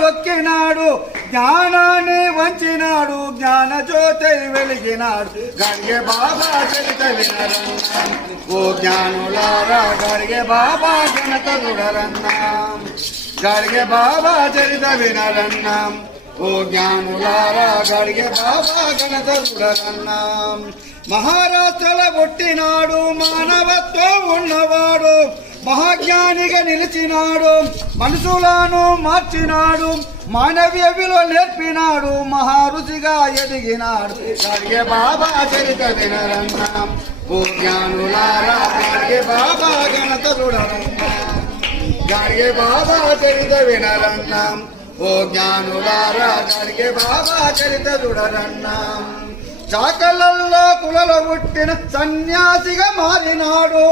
దొక్కినాడు జ్ఞానాన్ని వంచినాడు జ్ఞాన జ్యోతి వెలిగినాడు. గడిగే బాబా చరిత వినరన్నా. ఓ జ్ఞానులారా గడిగే బాబా జనత చూడరన్నా గడిగే బాబా చరిత వినరన్నా. ఓ జ్ఞానులారా గడిగే బాబా గణత చూడరన్నా మహారాష్ట్రల పుట్టినాడు మానవత్వం ఉన్నవాడు. మహాజ్ఞానిగా నిలిచినాడు మనుషులను మార్చినాడు మానవీయ విలువ నేర్పినాడు మహారుచిగా ఎదిగినాడు. గడిగే బాబా చరిత వినరన్నాం ఓ జ్ఞానులారా బాబా ఘనత చూడరన్నాం బాబా చరిత వినరన్నాం ఓ జ్ఞానులారా గడిగే బాబా చరిత చూడరన్నాం చాకలల్లో కులలో పుట్టిన సన్యాసిగా మారినాడు.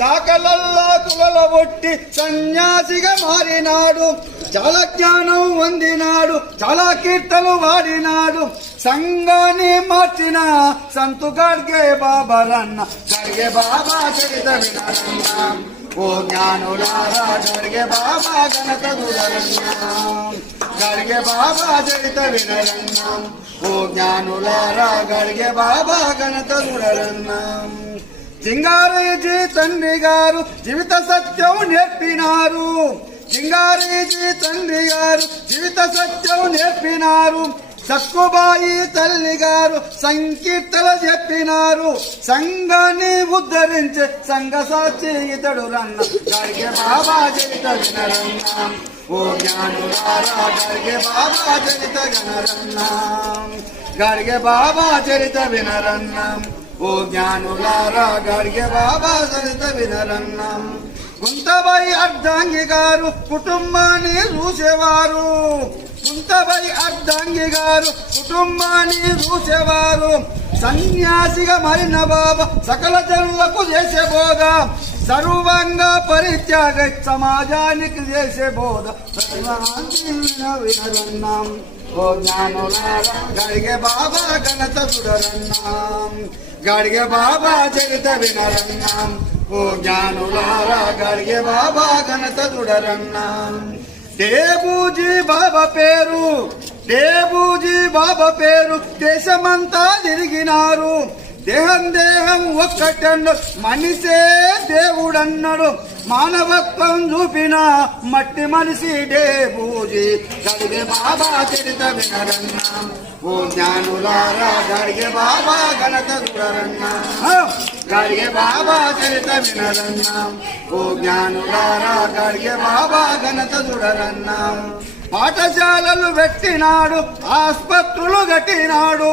చాకలల్లో కులలో సన్యాసిగా మారినాడు. చాలా జ్ఞానం పొందినాడు చాలా కీర్తలు వాడినాడు. సంఘాన్ని మార్చిన సంతు గడిగే బాబరన్న గడిగే బాబా చరిత వినరన్నా ఓ జ్ఞానులారా గడిగే బాబా గణత గురరన్నాం గడిగే బాబా చరిత వినరన్నాం ఓ జ్ఞానులారా గడిగే బాబా గణత గురరన్నాం సింగారేజీ తండ్రి గారు జీవిత సత్యం నేర్పినారు. సింగారేజీ తండ్రి గారు జీవిత సత్యం నేర్పినారు. సక్కుబాయి తల్లి గారు సంకీర్తన చెప్పినారు. సంఘాన్ని ఉద్ధరించే సంఘ సాక్షి ఇతడు రన్న. గడిగే బాబా చరిత వినరన్నా ఓ జ్ఞానులారా గడిగే బాబా చరిత గణరన్నా గడిగే బాబా చరిత ఓ జ్ఞానులారా గడిగే బాబా సరిత వినరన్నాం గుంతబై అర్ధాంగి గారు కుటుంబాన్ని చూసేవారు. గుంతబై అర్ధాంగి గారు కుటుంబాన్ని చూసేవారు. సన్యాసిగా మరిన బాబా సకల జనులకు చేసే బోధ సర్వంగా పరిత్యాగ సమాజానికి చేసే బోధ. వినరన్నాం ఓ జ్ఞానులారా గడిగే బాబా ఘనత చూడరన్నాం గడిగే బాబా చరిత వినరన్నాం. ఓ జ్ఞానులారా గడిగే బాబా ఘనత చూడరన్నాం దేబూజీ బాబా పేరు దేబూజీ బాబా పేరు దేశమంతా తిరిగినారు. దేహం దేహం ఒక్కటన్ను మనిషే దేవుడన్నాడు. మానవత్వం చూపిన మట్టి మనిషి డేబూజీ గడిగే బాబా చరిత వినరన్నాం. ఓ జ్ఞానులారా గడిగే బాబా ఘనత చూడరన్నా గడిగే బాబా చరిత వినరన్నా. ఓ జ్ఞానులారా గడిగే బాబా ఘనత చూడరన్నా. పాఠశాలలు పెట్టినాడు ఆసుపత్రులు కట్టినాడు.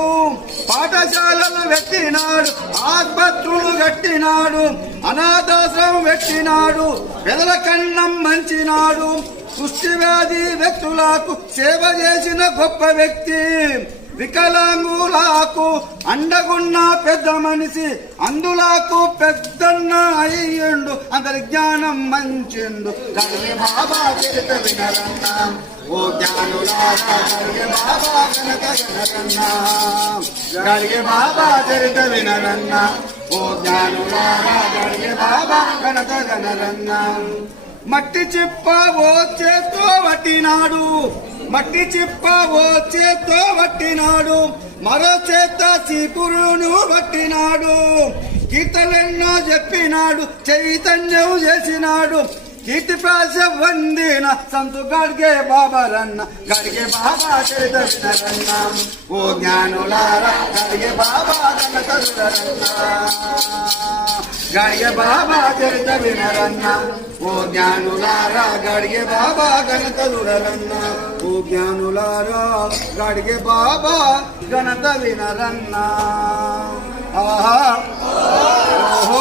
పాఠశాలలు పెట్టినాడు ఆసుపత్రులు కట్టినాడు. అనాథాశ్రమం పెట్టినాడు పెదల కన్నం మంచినాడు కుష్టి వ్యాధి వ్యక్తులకు సేవ చేసిన గొప్ప వ్యక్తి. వికలాంగులకు అండగున్న పెద్ద మనిషి అందులకు పెద్దన్న అయ్యిండు అందరి జ్ఞానం మంచిండు. గడిగే బాబా చరిత వినరన్నా ఓ జ్ఞానులారా గడిగే బాబా కనక వినరన్నా గడిగే బాబా చరిత వినరన్నా ఓ జ్ఞానులారా గడిగే బాబా కనక గనరన్నా మట్టి చిప్ప ఓ చేత్తో వట్టినాడు మట్టి చిప్ప ఓ చేత్తో వట్టినాడు. మరో చేత చీపురును వట్టినాడు. కీర్తనెన్నో చెప్పినాడు చైతన్యం చేసినాడు. కీర్తి ప్రాస వందిన సంతు గడిగే బాబరన్న గడిగే బాబా చరిత ఓ జ్ఞానులారా గడిగే బాబా ఘనత వినరన్న బాబా చరిత వినరన్న ఓ జ్ఞానులారా గడిగే బాబా గణత చూడరన్న ఓ జ్ఞానులారా గడిగే బాబా గణత వినరన్న ఆహా